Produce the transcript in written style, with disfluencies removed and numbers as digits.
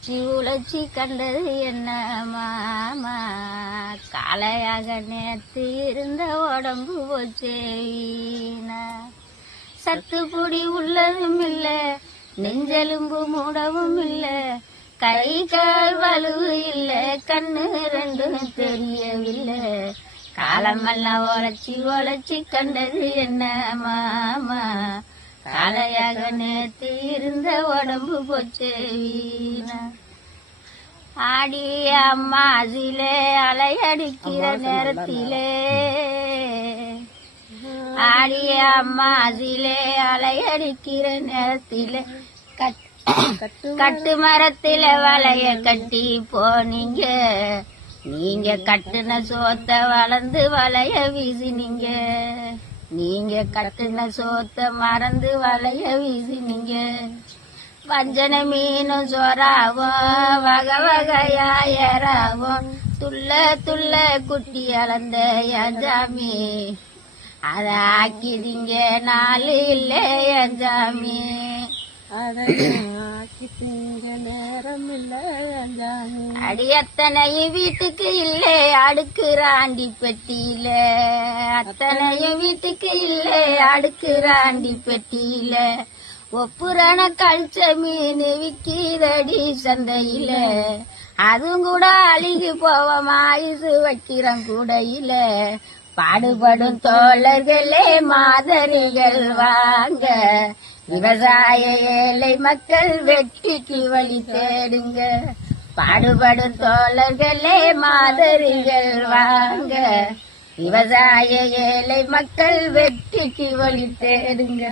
உழைச்சி உழைச்சி கண்டது என்ன மாமா, காளையாக நேத்து இருந்த உடம்பு போச்சேனா, சத்துப்பொடி உள்ளதும் இல்ல, நெஞ்செலும்பு மூடவும் இல்ல, கை கால் வலுவு இல்ல, கண்ணு ரெண்டும் தெரியவில்லை, காலமெல்லாம் உழைச்சி உழைச்சி கண்டது என்ன மாமா, காளையாக நேத்து இருந்த உடம்பு போச்சே வீணா. ஆடிய அம்மாசிலே அலையடிக்கிற நேரத்திலே, ஆடிய அம்மாசிலே அலையடிக்கிற நேரத்திலே, கட்டு மரத்தில வளைய கட்டி போனீங்க, நீங்க கட்டுன சோத்த வளர்ந்து வளைய வீசினீங்க, நீங்க கட்டுன சோத்த மறந்து வளைய வீசினீங்க, வஞ்சன மீனும் சோறாவும் வகை வகையா ஏறாவும், துள்ள துள்ள குட்டி அளந்த எஞ்சாமி, அத ஆக்கிதீங்க நாலு இல்ல எஞ்சாமி, அடி அத்தனையும் வீட்டுக்கு இல்லே அடுக்குறாண்டி பெட்டியில, அத்தனையும் வீட்டுக்கு இல்லே அடுக்குறாண்டி பெட்டியில, ஒப்புறான கழிச்ச மீன் விக்கிறடி சந்தையில, அதுவும் கூட அழுகி போவோம் ஆயுசு வைக்கிறோம் கூடையில, பாடுபடும் தோழர்களே மாதரிகள் வாங்க, விவசாய ஏழை மக்கள் வெற்றிக்கு வழி தேடுங்க, பாடுபடும் தோழர்களே மாதரிகள் வாங்க, விவசாய ஏழை மக்கள் வெற்றிக்கு வழி தேடுங்க.